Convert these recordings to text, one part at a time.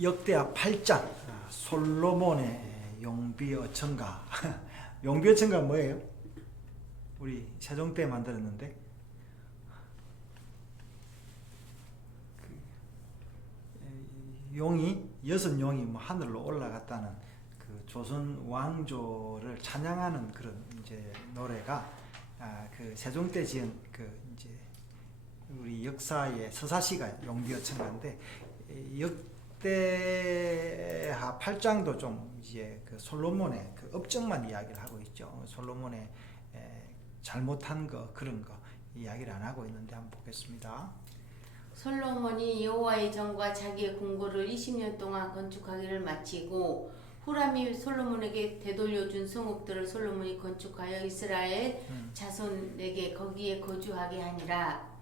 역대하 8장 아, 솔로몬의 용비 어천가 용비 어천가 뭐예요? 우리 세종 때 만들었는데 그, 에, 용이 여섯 용이 뭐 하늘로 올라갔다는 그 조선 왕조를 찬양하는 그런 이제 노래가 아, 그 세종 때 지은 그 이제 우리 역사의 서사시가 용비어천가인데 이 역대하 8장도 좀 이제 그 솔로몬의 그 업적만 이야기를 하고 있죠. 솔로몬의 에, 잘못한 거 그런 거 이야기를 안 하고 있는데 한번 보겠습니다. 솔로몬이 여호와의 전과 자기의 궁궐을 20년 동안 건축하기를 마치고 후람이 솔로몬에게 되돌려 준 성읍들을 솔로몬이 건축하여 이스라엘 음. 자손에게 거기에 거주하게 하니라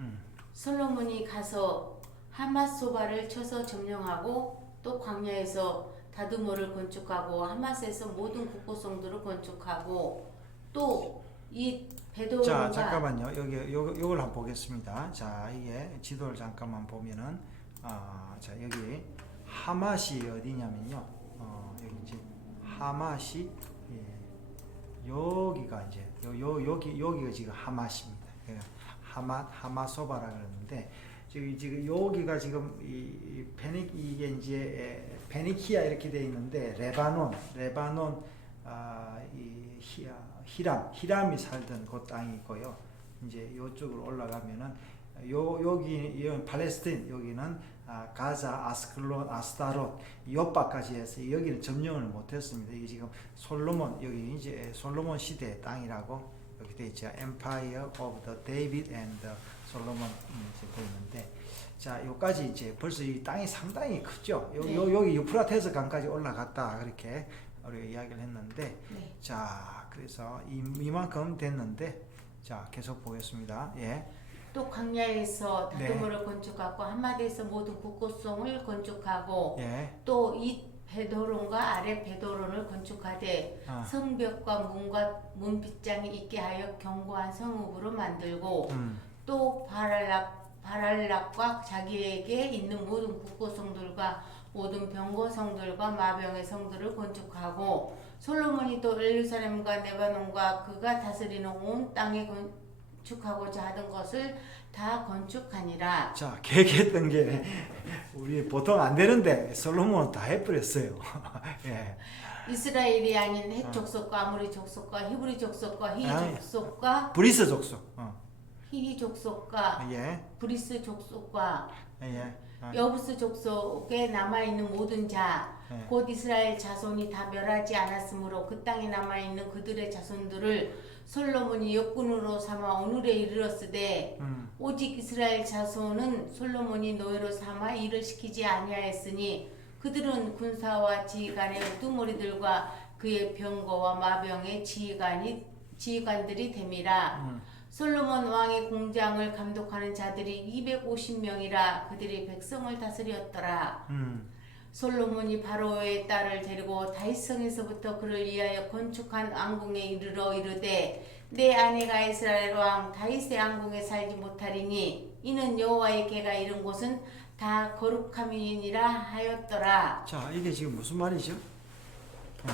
음. 솔로몬이 가서 하맛소바를 쳐서 점령하고 또 광야에서 다두모를 건축하고 하맛에서 모든 국고성들을 건축하고 또이자 베드로가 잠깐만요. 여기 요 요걸 한번 보겠습니다. 자 이게 지도를 잠깐만 보면은 아자 여기 하맛이 어디냐면요. 어 여기 이제 하맛이 예, 여기가 이제 요, 요 여기 여기가 지금 하맛입니다. 그러니까 하맛 하마소바라 그러는데 지금 지금 여기가 지금 이, 이 페니 이게 이제 에, 페니키아 이렇게 돼 있는데 레바논 레바논 아 이 히, 아, 히람 히람이 살던 그 땅이 있고요. 이제 이쪽으로 올라가면은 요 여기 이 팔레스틴 여기는 아, 가자, 아스클론, 아스타롯, 요바까지 해서 여기는 점령을 못했습니다. 이게 지금 솔로몬 여기 이제 솔로몬 시대의 땅이라고 여기 돼 있죠. Empire of the David and the Solomon 이제 돼 있는데 자 요까지 이제 벌써 이 땅이 상당히 크죠. 요, 네. 요 여기 유프라테스 강까지 올라갔다 그렇게 우리가 이야기를 했는데 네. 자 그래서 이, 이만큼 됐는데 자 계속 보겠습니다. 예. 또 광야에서 네. 다두모를 건축하고 한마디에서 모든 국고성을 건축하고 예. 또이 베도론과 아래 베도론을 건축하되 아. 성벽과 문과 문빗장이 있게 하여 견고한 성읍으로 만들고 음. 또 바랄락 바랄락과 자기에게 있는 모든 국고성들과 모든 병고성들과 마병의 성들을 건축하고 솔로몬이 또 예루살렘과 네바논과 그가 다스리는 온 땅에 건축하고자 하던 것을 다 건축하니라. 자 계획했던 게 우리 보통 안 되는데 솔로몬은 다 해버렸어요. 예. 이스라엘이 아닌 헷 족속과 아무리 족속과 히브리 족속과 히 아이. 족속과 브리스 족속. 어. 히히 족속과 예. 브리스 족속과 예. 아, 여부스 족속에 남아 있는 모든 자, 예. 곧 이스라엘 자손이 다 멸하지 않았으므로 그 땅에 남아 있는 그들의 자손들을 솔로몬이 역군으로 삼아 오늘에 이르렀으되 음. 오직 이스라엘 자손은 솔로몬이 노예로 삼아 일을 시키지 아니하였으니 그들은 군사와 지휘관의 우두머리들과 그의 병거와 마병의 지휘관이 지휘관들이 됨이라. 음. 솔로몬 왕의 공장을 감독하는 자들이 250명이라 그들이 백성을 다스렸더라. 음. 솔로몬이 바로의 딸을 데리고 다윗성에서부터 그를 위하여 건축한 왕궁에 이르러 이르되 내 아내가 이스라엘 왕 다윗의 왕궁에 살지 못하리니 이는 여호와의 개가 이른 곳은 다 거룩함이니라 하였더라. 자 이게 지금 무슨 말이죠? 예.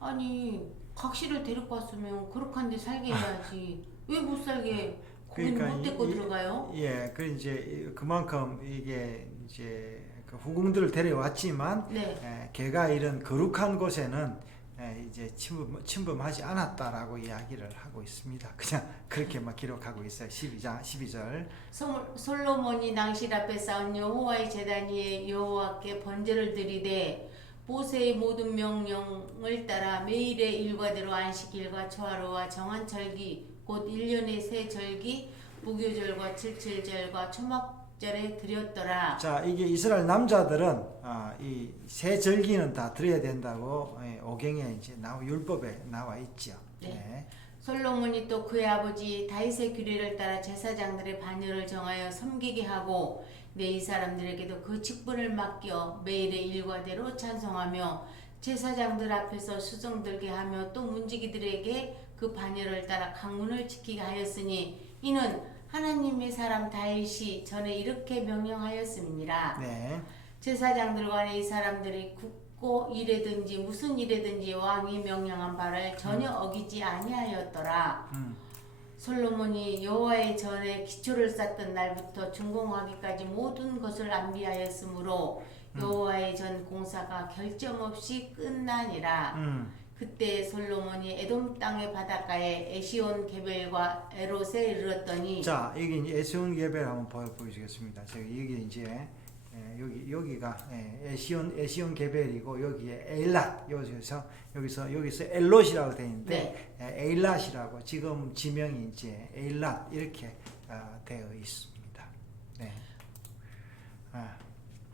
아니 각시를 데리고 왔으면 거룩한데 살게 해야지 왜 못 살게 거기는 그러니까 못 데리고 이- 들어가요? 예, 그 이제 그만큼 이게 이제 그 후궁들을 데려왔지만 네. 예, 걔가 이런 거룩한 곳에는 예, 이제 침범, 침범하지 않았다라고 이야기를 하고 있습니다. 그냥 그렇게만 기록하고 있어요. 12장 12절. 솔- 솔로몬이 낭실 앞에 쌓은 여호와의 제단 위에 여호와께 번제를 드리되 모세의 모든 명령을 따라 매일의 일과대로 안식일과 초하루와 정한 절기 곧 1년의 세 절기 무교절과 칠칠절과 초막절에 드렸더라. 자, 이게 이스라엘 남자들은 아, 이세 절기는 다 드려야 된다고 예, 오경에 이제 나와 율법에 나와 있죠. 네. 예. 솔로몬이 또 그의 아버지 다윗의 규례를 따라 제사장들의 반열을 정하여 섬기게 하고 내 이 사람들에게도 그 직분을 맡겨 매일의 일과대로 찬송하며 제사장들 앞에서 수정들게 하며 또 문지기들에게 그 반열을 따라 강문을 지키게 하였으니 이는 하나님의 사람 다윗이 전에 이렇게 명령하였습니다. 네. 제사장들 간에 이 사람들이 굳고 일에든지 무슨 일에든지 왕이 명령한 바를 전혀 어기지 아니하였더라. 음. 솔로몬이 여호와의 전에 기초를 쌓던 날부터 준공하기까지 모든 것을 안비하였으므로 여호와의 전 공사가 결점 없이 끝나니라. 음. 그때 솔로몬이 에돔 땅의 바닷가에 에시온 게벨과 에롯에 이르렀더니 자, 여기 에스온 예배를 한번 보여 보여주겠습니다. 제가 여기 이제 예, 여기 여기가 예, 에시온 에시온 게벨이고 여기에 에일랏 여기서 여기서 여기서 엘롯이라고 되어 있는데 예, 에일랏이라고 지금 지명이 이제 에일랏 이렇게 아, 되어 있습니다. 네. 아,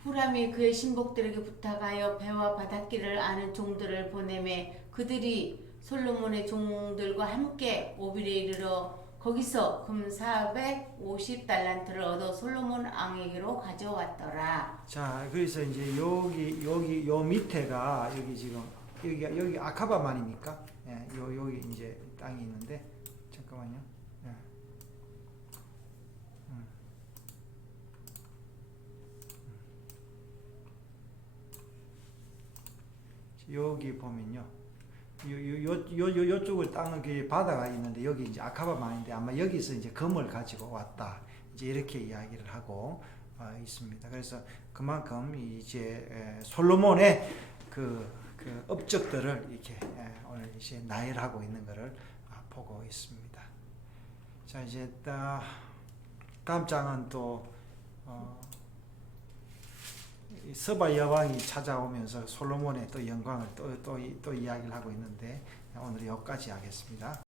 후람이 그의 신복들에게 부탁하여 배와 바닷길을 아는 종들을 보내매 그들이 솔로몬의 종들과 함께 오빌에 이르러 거기서 금 450달란트를 얻어 솔로몬 왕에게로 가져왔더라. 자, 그래서 이제 여기 여기 요 밑에가 여기 지금 여기가 여기 아카바만입니까? 예, 요 여기 이제 땅이 있는데 잠깐만요. 예. 음. 음. 여기 보면요. 요요요요 요쪽을 땅은 그 바다가 있는데 여기 이제 아카바만인데 아마 여기서 이제 금을 가지고 왔다. 이제 이렇게 이야기를 하고 어, 있습니다. 그래서 그만큼 이제 에, 솔로몬의 그, 그 업적들을 이렇게 에, 오늘 이제 나열하고 있는 것을 아, 보고 있습니다. 자 이제 따, 다음 장은 또 어, 이 서바 여왕이 찾아오면서 솔로몬의 또 영광을 또 또 또 이야기를 하고 있는데 오늘 여기까지 하겠습니다.